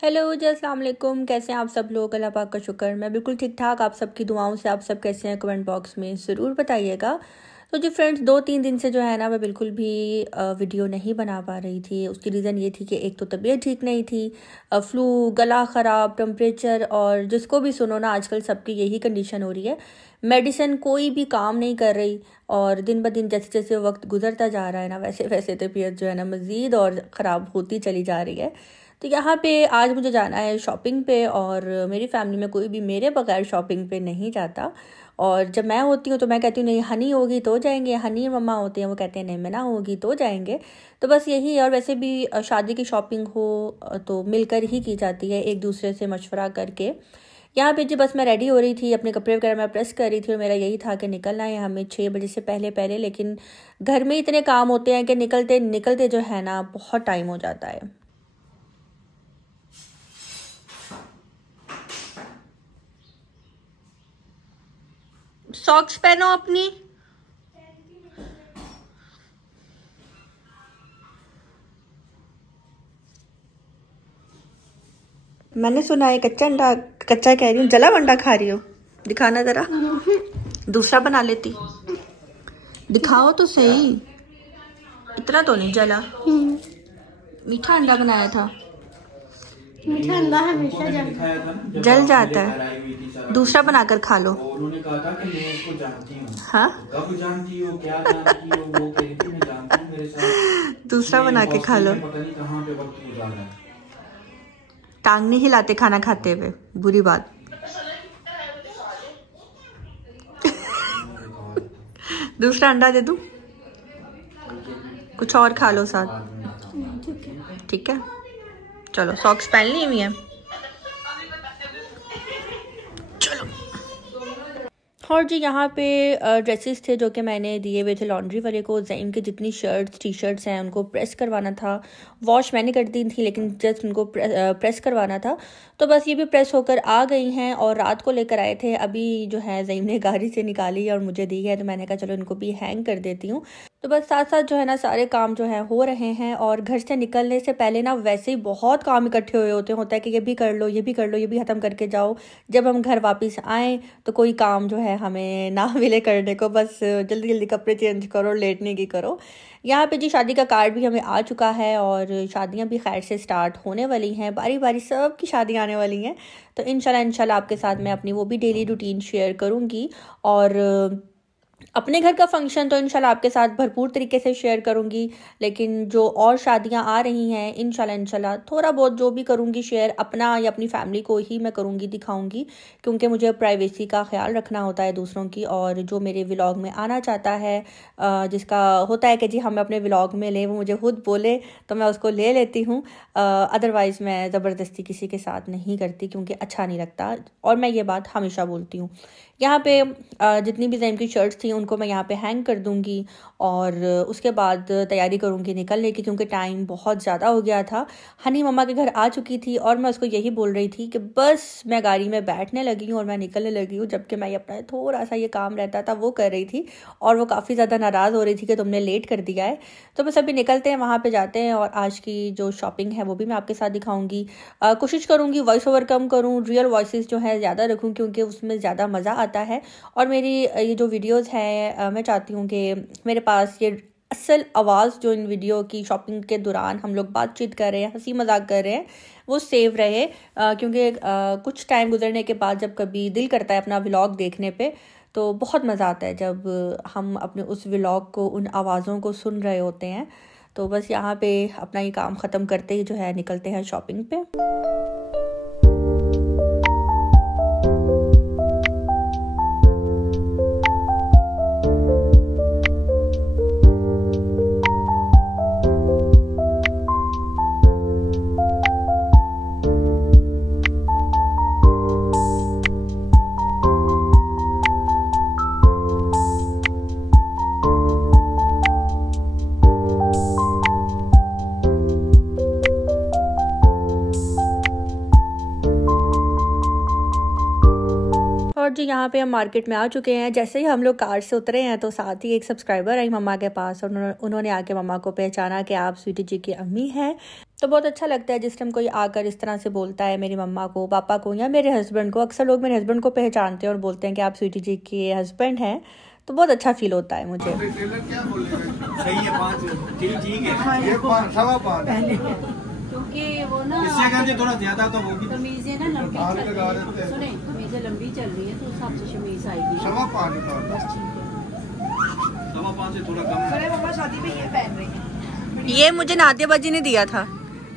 Hello जी, अस्सलाम वालेकुम। कैसे हैं आप सब लोग? अल्लाह पाक का शुक्र, मैं बिल्कुल ठीक ठाक। आप सबकी दुआओं से आप सब कैसे हैं कमेंट बॉक्स में ज़रूर बताइएगा। तो जी फ्रेंड्स, 2-3 दिन से जो है ना मैं बिल्कुल भी वीडियो नहीं बना पा रही थी। उसकी रीज़न ये थी कि एक तो तबीयत ठीक नहीं थी, फ्लू, गला ख़राब, टेम्परेचर, और जिसको भी सुनो ना आजकल सबकी यही कंडीशन हो रही है। मेडिसिन कोई भी काम नहीं कर रही, और दिन ब दिन जैसे जैसे वक्त गुजरता जा रहा है ना वैसे वैसे तबीयत जो है ना मज़ीद और ख़राब होती चली जा रही है। तो यहाँ पे आज मुझे जाना है शॉपिंग पे, और मेरी फैमिली में कोई भी मेरे बगैर शॉपिंग पे नहीं जाता। और जब मैं होती हूँ तो मैं कहती हूँ नहीं हनी होगी तो जाएंगे, हनी मम्मा होते हैं वो कहते हैं नहीं मना होगी तो जाएंगे। तो बस यही है। और वैसे भी शादी की शॉपिंग हो तो मिलकर ही की जाती है, एक दूसरे से मशवरा करके। यहाँ पे जी बस मैं रेडी हो रही थी, अपने कपड़े वगैरह मैं प्रेस कर रही थी, और मेरा यही था कि निकलना है हमें 6 बजे से पहले पहले। लेकिन घर में इतने काम होते हैं कि निकलते निकलते जो है ना बहुत टाइम हो जाता है। सॉक्स पहनो अपनी। मैंने सुना है कच्चा अंडा, कच्चा कह रही हूँ, जला अंडा खा रही हो? दिखाना जरा, दूसरा बना लेती। दिखाओ तो सही। इतना तो नहीं जला। मीठा अंडा बनाया था। मीठा अंडा हमेशा जल जाता है। दूसरा बनाकर खा लो। उन्होंने कहा था कि मैं इसको जानती हूँ। हाँ, कब जानती हो, क्या जानती हो? वो कह रही थी मैं जानती हूँ मेरे साथ। दूसरा बना के खा लो। पता नहीं कहाँ पे वक्त गुजार रहा है। टांग नहीं हिलाते खाना खाते हुए, बुरी बात। दूसरा अंडा दे दूं? कुछ और खा लो साथ। ठीक है, चलो सॉक्स पहन ली हुई है, चलो। और जी यहाँ पे ड्रेसेस थे जो कि मैंने दिए हुए थे लॉन्ड्री वाले को। ज़ैम के जितनी शर्ट्स टी शर्ट्स हैं उनको प्रेस करवाना था। वॉश मैंने कर दी थी लेकिन जस्ट उनको प्रेस करवाना था। तो बस ये भी प्रेस होकर आ गई हैं, और रात को लेकर आए थे। अभी जो है ज़ैम ने गाड़ी से निकाली और मुझे दी है, तो मैंने कहा चलो इनको भी हैंग कर देती हूँ। तो बस साथ साथ जो है ना सारे काम जो है हो रहे हैं। और घर से निकलने से पहले ना वैसे ही बहुत काम इकट्ठे हुए होता है कि ये भी कर लो, ये भी कर लो, ये भी ख़त्म करके जाओ। जब हम घर वापस आएँ तो कोई काम जो है हमें ना मिले करने को, बस जल्दी जल्दी कपड़े चेंज करो, लेटने की करो। यहाँ पे जी शादी का कार्ड भी हमें आ चुका है, और शादियाँ भी खैर से स्टार्ट होने वाली हैं, बारी बारी सब की शादियाँ आने वाली हैं। तो इंशाल्लाह आपके साथ मैं अपनी वो भी डेली रूटीन शेयर करूँगी। और अपने घर का फंक्शन तो इंशाल्लाह आपके साथ भरपूर तरीके से शेयर करूंगी। लेकिन जो और शादियां आ रही हैं इंशाल्लाह थोड़ा बहुत जो भी करूंगी शेयर अपना या अपनी फैमिली को ही मैं करूंगी, दिखाऊंगी। क्योंकि मुझे प्राइवेसी का ख्याल रखना होता है दूसरों की। और जो मेरे व्लॉग में आना चाहता है, जिसका होता है कि जी हम अपने व्लॉग में लें, वो मुझे खुद बोले तो मैं उसको ले लेती हूँ। अदरवाइज़ मैं ज़बरदस्ती किसी के साथ नहीं करती, क्योंकि अच्छा नहीं लगता। और मैं ये बात हमेशा बोलती हूँ। यहाँ पे जितनी भी ज़ैम की शर्ट्स थी उनको मैं यहाँ पे हैंग कर दूँगी, और उसके बाद तैयारी करूँगी निकलने की, क्योंकि टाइम बहुत ज़्यादा हो गया था। हनी मम्मा के घर आ चुकी थी, और मैं उसको यही बोल रही थी कि बस मैं गाड़ी में बैठने लगी हूँ और मैं निकलने लगी हूँ। जबकि मैं अपना थोड़ा सा ये काम रहता था वो कर रही थी, और वो काफ़ी ज़्यादा नाराज़ हो रही थी कि तुमने लेट कर दिया है। तो बस अभी निकलते हैं, वहाँ पर जाते हैं, और आज की जो शॉपिंग है वो भी मैं आपके साथ दिखाऊँगी। कोशिश करूँगी वॉइस ओवर कम करूँ, रियल वॉइस जो है ज़्यादा रखूँ, क्योंकि उसमें ज़्यादा मज़ा आता है। और मेरी ये जो वीडियोस हैं मैं चाहती हूँ कि मेरे पास ये असल आवाज़ जो इन वीडियो की शॉपिंग के दौरान हम लोग बातचीत कर रहे हैं, हंसी मजाक कर रहे हैं, वो सेव रहे। क्योंकि कुछ टाइम गुजरने के बाद जब कभी दिल करता है अपना व्लॉग देखने पे, तो बहुत मज़ा आता है जब हम अपने उस व्लॉग को, उन आवाज़ों को सुन रहे होते हैं। तो बस यहाँ पे अपना ये काम ख़त्म करते ही जो है निकलते हैं शॉपिंग पे। और जी यहाँ पे हम मार्केट में आ चुके हैं। जैसे ही हम लोग कार से उतरे हैं तो साथ ही एक सब्सक्राइबर आई मम्मा के पास, और उन्होंने आके मम्मा को पहचाना कि आप स्वीटी जी की अम्मी हैं। तो बहुत अच्छा लगता है जिस टाइम कोई आकर इस तरह से बोलता है मेरी मम्मा को, पापा को या मेरे हस्बैंड को। अक्सर लोग मेरे हस्बैंड को पहचानते हैं और बोलते हैं कि आप स्वीटी जी के हस्बैंड हैं, तो बहुत अच्छा फील होता है मुझे। सही है, 5 ठीक है, ये 5.5 क्योंकि वो ना इससे अगर थोड़ा ज्यादा तो वो भी कमीजें ना लंबी चल रही है, सुने कमीजें लंबी चल रही है तो उस हिसाब से शमीज आएगी। 5.5 बस ठीक है। 5.5 से थोड़ा कम। मम्मा शादी में ये पहन रही है। ये मुझे नादिया बाजी ने दिया था,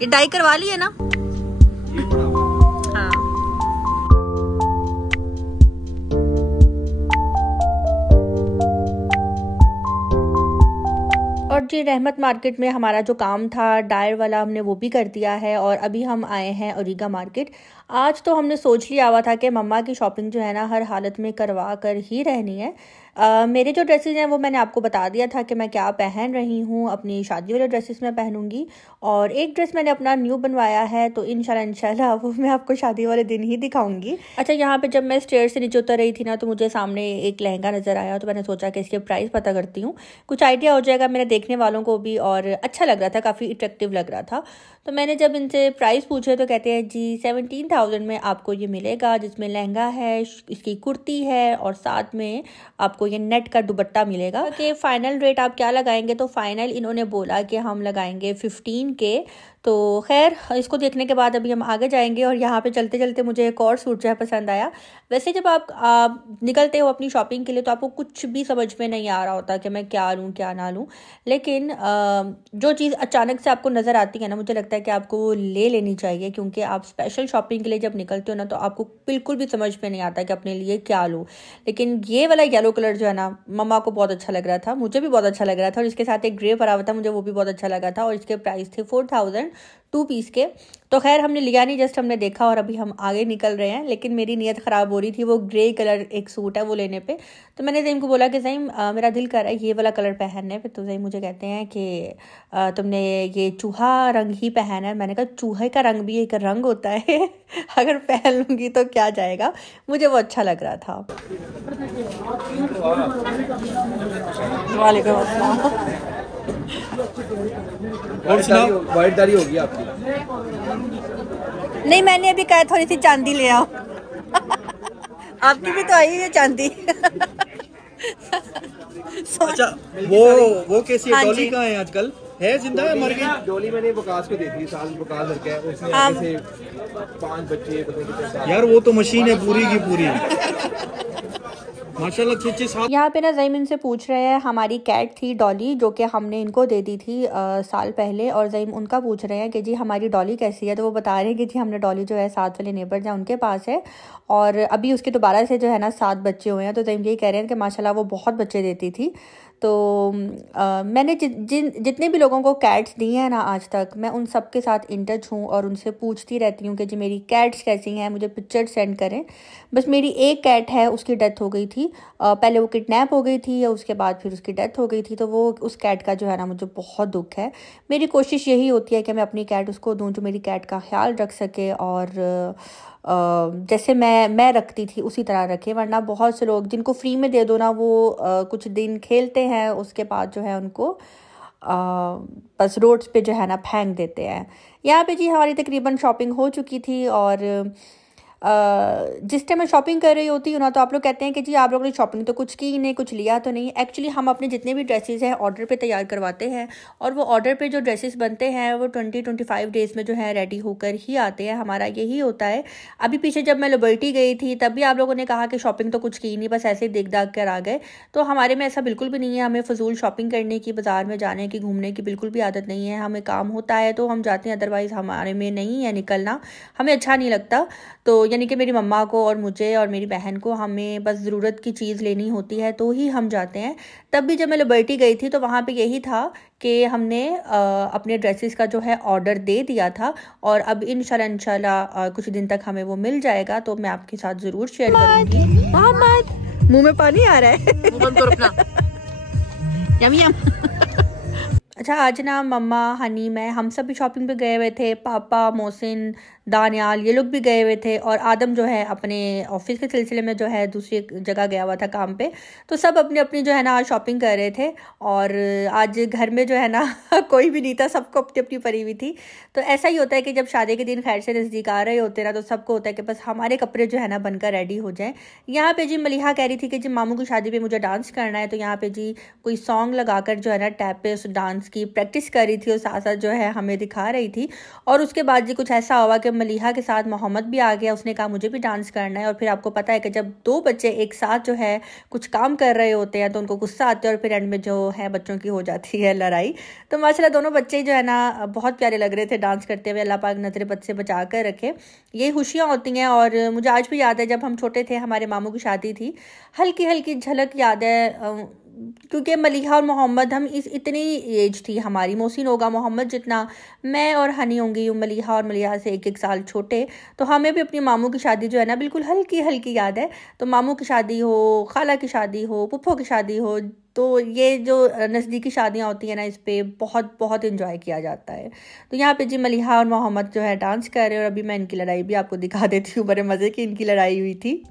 ये डाई करवा ली है ना? ये बड़ा हुआ। हाँ। और जी रहमत मार्केट में हमारा जो काम था डायर वाला हमने वो भी कर दिया है और अभी हम आए हैं ओरिगा मार्केट। आज तो हमने सोच लिया हुआ था कि मम्मा की शॉपिंग जो है ना हर हालत में करवा कर ही रहनी है। मेरे जो ड्रेसेस हैं वो मैंने आपको बता दिया था कि मैं क्या पहन रही हूँ, अपनी शादी वाले ड्रेसेस में पहनूंगी और एक ड्रेस मैंने अपना न्यू बनवाया है, तो इंशाल्लाह वो मैं आपको शादी वाले दिन ही दिखाऊंगी। अच्छा, यहाँ पे जब मैं स्टेयर से नीचे उतर रही थी ना तो मुझे सामने एक लहंगा नज़र आया, तो मैंने सोचा कि इसके प्राइस पता करती हूँ, कुछ आइडिया हो जाएगा मेरे देखने वालों को भी, और अच्छा लग रहा था, काफ़ी अट्रैक्टिव लग रहा था। तो मैंने जब इनसे प्राइस पूछे तो कहते हैं जी 17,000 में आपको ये मिलेगा, जिसमें लहंगा है, इसकी कुर्ती है और साथ में आपको ये नेट का दुपट्टा मिलेगा। कि फाइनल रेट आप क्या लगाएंगे, तो फाइनल इन्होंने बोला कि हम लगाएंगे 15 के। तो खैर इसको देखने के बाद अभी हम आगे जाएंगे और यहाँ पे चलते चलते मुझे एक और सूट जो है पसंद आया। वैसे जब आप निकलते हो अपनी शॉपिंग के लिए तो आपको कुछ भी समझ में नहीं आ रहा होता कि मैं क्या लूँ क्या ना लूँ, लेकिन जो चीज़ अचानक से आपको नज़र आती है ना, मुझे लगता है कि आपको वो ले लेनी चाहिए, क्योंकि आप स्पेशल शॉपिंग के लिए जब निकलते हो ना तो आपको बिल्कुल भी समझ में नहीं आता कि अपने लिए क्या लूँ। लेकिन ये वाला येलो कलर जो है ना मम्मा को बहुत अच्छा लग रहा था, मुझे भी बहुत अच्छा लग रहा था, और इसके साथ एक ग्रे परा हुआ था, मुझे वो भी बहुत अच्छा लगा था, और इसके प्राइस थे 4,000 2 पीस के। तो खैर हमने लिया नहीं, जस्ट हमने देखा और अभी हम आगे निकल रहे हैं। लेकिन मेरी नीयत ख़राब हो रही थी, वो ग्रे कलर एक सूट है वो लेने पे। तो मैंने ज़ईम को बोला कि ज़ईम मेरा दिल कर रहा है ये वाला कलर पहनने पे। तो ज़ईम मुझे कहते हैं कि तुमने ये चूहा रंग ही पहना है। मैंने कहा चूहे का रंग भी एक रंग होता है अगर पहन लूँगी तो क्या जाएगा, मुझे वो अच्छा लग रहा था। वालेकुम अस्सलाम। और सुनाओ, वाइट दाढ़ी होगी आपकी? नहीं, मैंने अभी कहा थोड़ी सी चांदी ले आओ आपकी भी तो आई है चांदी अच्छा, वो कैसी है? डॉली कहाँ है आजकल? है जिंदा है, मर गई? डोली मैंने वकास को दी थी, साल वकास लड़का है, उसने आगे से 5 बच्चे। यार वो तो मशीन है पूरी की पूरी माशाल्लाह, अच्छे साथ। यहाँ पे ना ज़ईम इनसे पूछ रहे हैं, हमारी कैट थी डॉली जो कि हमने इनको दे दी थी साल पहले, और ज़ईम उनका पूछ रहे हैं कि जी हमारी डॉली कैसी है। तो वो बता रहे हैं कि जी हमने डॉली जो है साथ वाले नेबर हैं उनके पास है, और अभी उसके दोबारा से जो है ना 7 बच्चे हुए हैं। तो ज़ईम यही कह रहे हैं कि माशाल्लाह वो बहुत बच्चे देती थी। तो मैंने जितने भी लोगों को कैट्स दी हैं ना आज तक, मैं उन सब के साथ इन टच हूँ और उनसे पूछती रहती हूँ कि जी मेरी कैट्स कैसी हैं, मुझे पिक्चर सेंड करें। बस मेरी एक कैट है, उसकी डेथ हो गई थी, पहले वो किडनैप हो गई थी, उसके बाद फिर उसकी डेथ हो गई थी। तो वो उस कैट का जो है ना मुझे बहुत दुख है। मेरी कोशिश यही होती है कि मैं अपनी कैट उसको दूँ जो मेरी कैट का ख्याल रख सके, और जैसे मैं रखती थी उसी तरह रखे। वरना बहुत से लोग जिनको फ्री में दे दो ना, वो कुछ दिन खेलते हैं, उसके बाद जो है उनको बस रोड्स पे जो है ना फेंक देते हैं। यहाँ पे जी हमारी तकरीबन शॉपिंग हो चुकी थी, और जिस टाइम मैं शॉपिंग कर रही होती हूँ ना तो आप लोग कहते हैं कि जी आप लोगों ने शॉपिंग तो कुछ की नहीं, कुछ लिया तो नहीं। एक्चुअली हम अपने जितने भी ड्रेसेस हैं ऑर्डर पे तैयार करवाते हैं, और वो ऑर्डर पे जो ड्रेसेस बनते हैं वो 20-25 डेज़ में जो है रेडी होकर ही आते हैं। हमारा यही होता है। अभी पीछे जब मैं लिबर्टी गई थी तब भी आप लोगों ने कहा कि शॉपिंग तो कुछ की नहीं, बस ऐसे ही देख दाख कर आ गए। तो हमारे में ऐसा बिल्कुल भी नहीं है। हमें फजूल शॉपिंग करने की, बाज़ार में जाने की, घूमने की बिल्कुल भी आदत नहीं है। हमें काम होता है तो हम जाते हैं, अदरवाइज़ हमारे में नहीं है निकलना, हमें अच्छा नहीं लगता। तो यानी कि मेरी मम्मा को और मुझे और मेरी बहन को, हमें बस ज़रूरत की चीज़ लेनी होती है तो ही हम जाते हैं। तब भी जब मैं लिबर्टी गई थी तो वहाँ पे यही था कि हमने अपने ड्रेसेस का जो है ऑर्डर दे दिया था, और अब इंशाल्लाह कुछ दिन तक हमें वो मिल जाएगा, तो मैं आपके साथ ज़रूर शेयर करूँगी। मोहम्मद, मुँह में पानी आ रहा है बंद करो अपना। यम यम। अच्छा, आज ना मम्मा, हनी, मैं, हम सब भी शॉपिंग पे गए हुए थे। पापा, मोहसिन, दानियाल ये लोग भी गए हुए थे, और आदम जो है अपने ऑफिस के सिलसिले में जो है दूसरी जगह गया हुआ था काम पे। तो सब अपनी अपनी जो है ना शॉपिंग कर रहे थे, और आज घर में जो है ना कोई भी नहीं था, सबको अपनी अपनी पड़ी हुई थी। तो ऐसा ही होता है कि जब शादी के दिन खैर से नज़दीक आ रहे होते ना, तो सबको होता है कि बस हमारे कपड़े जो है ना बनकर रेडी हो जाएं। यहाँ पे जी मलिहा कह रही थी कि जी मामू की शादी पे मुझे डांस करना है, तो यहाँ पे जी कोई सॉन्ग लगाकर जो है ना टैब पे उस डांस की प्रैक्टिस कर रही थी और साथ साथ जो है हमें दिखा रही थी। और उसके बाद जी कुछ ऐसा हुआ कि मलिहा के साथ मोहम्मद भी आ गया, उसने कहा मुझे भी डांस करना है। और फिर आपको पता है कि जब दो बच्चे एक साथ जो है कुछ काम कर रहे होते हैं तो उनको गुस्सा आता है, और फिर एंड में जो है बच्चों की हो जाती है लड़ाई। तो माशाल्लाह दोनों बच्चे जो है ना बहुत प्यारे लग रहे थे डांस करते हुए। अल्लाह पाक नजर बद से बचा कर रखे, ये खुशियाँ होती हैं। और मुझे आज भी याद है जब हम छोटे थे, हमारे मामू की शादी थी, हल्की हल्की झलक याद है, क्योंकि मलिहा और मोहम्मद हम इतनी एज थी हमारी, मोहसिन होगा मोहम्मद जितना, मैं और हनी होंगी मलिहा और मलिहा से 1-1 साल छोटे। तो हमें भी अपनी मामू की शादी जो है ना बिल्कुल हल्की हल्की याद है। तो मामू की शादी हो, खाला की शादी हो, पुप्पो की शादी हो, तो ये जो नज़दीकी शादियाँ होती हैं ना, इस पे बहुत बहुत इंजॉय किया जाता है। तो यहाँ पे जी मलिहा और मोहम्मद जो है डांस कर रहे हैं, और अभी मैं इनकी लड़ाई भी आपको दिखा देती हूँ। बड़े मज़े की इनकी लड़ाई हुई थी।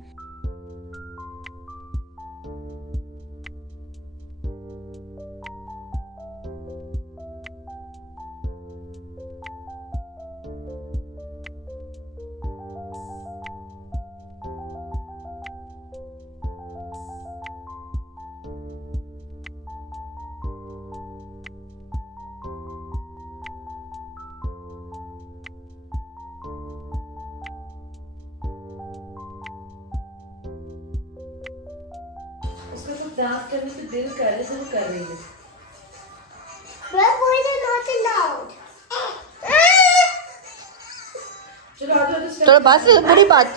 उसका तो डांस करने से दिल कर रहे तो वो कर रही है। Where boys are not allowed. चलो आज तो चलो बस, बुरी बात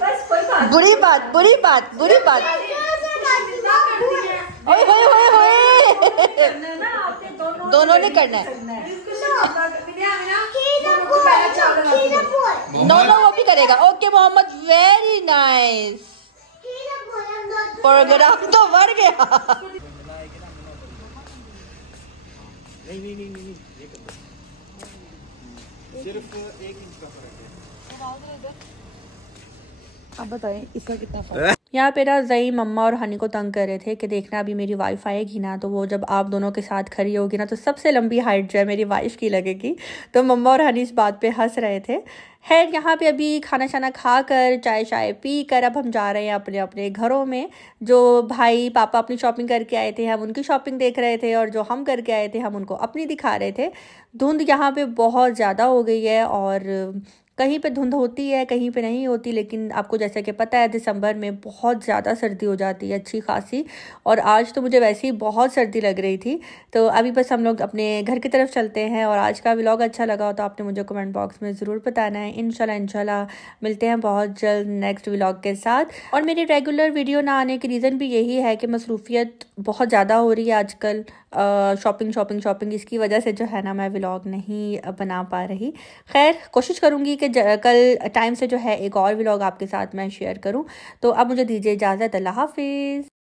बुरी बात बुरी बात बुरी बात। ओए होए होए होए, दोनों ने करना है। दोनों वो भी करेगा। Okay Mohammad, very nice. Programme तो बढ़ गया। नहीं सिर्फ 1 इंच का फर्क है। आप बताएं इसका कितना फर्क। यहाँ पे ना ज़ई मम्मा और हनी को तंग कर रहे थे कि देखना अभी मेरी वाइफ आएगी ना, तो वो जब आप दोनों के साथ खड़ी होगी ना, तो सबसे लंबी हाइट जो है मेरी वाइफ की लगेगी। तो मम्मा और हनी इस बात पे हंस रहे थे। खैर यहाँ पे अभी खाना शाना खा कर, चाय शाय पी कर, अब हम जा रहे हैं अपने अपने घरों में। जो भाई पापा अपनी शॉपिंग करके आए थे, हम उनकी शॉपिंग देख रहे थे, और जो हम करके आए थे हम उनको अपनी दिखा रहे थे। धुंध यहाँ पे बहुत ज़्यादा हो गई है, और कहीं पे धुंध होती है कहीं पे नहीं होती, लेकिन आपको जैसे कि पता है दिसंबर में बहुत ज़्यादा सर्दी हो जाती है अच्छी खासी। और आज तो मुझे वैसे ही बहुत सर्दी लग रही थी। तो अभी बस हम लोग अपने घर की तरफ चलते हैं। और आज का व्लॉग अच्छा लगा हो तो आपने मुझे कमेंट बॉक्स में ज़रूर बताना है। इंशाल्लाह मिलते हैं बहुत जल्द नेक्स्ट व्लॉग के साथ। और मेरी रेगुलर वीडियो ना आने की रीज़न भी यही है कि मसरूफियत बहुत ज़्यादा हो रही है आजकल, शॉपिंग इसकी वजह से जो है ना मैं व्लॉग नहीं बना पा रही। खैर कोशिश करूँगी कि कल टाइम से जो है एक और व्लॉग आपके साथ मैं शेयर करूँ। तो अब मुझे दीजिए इजाज़त। अल्लाह हाफिज़।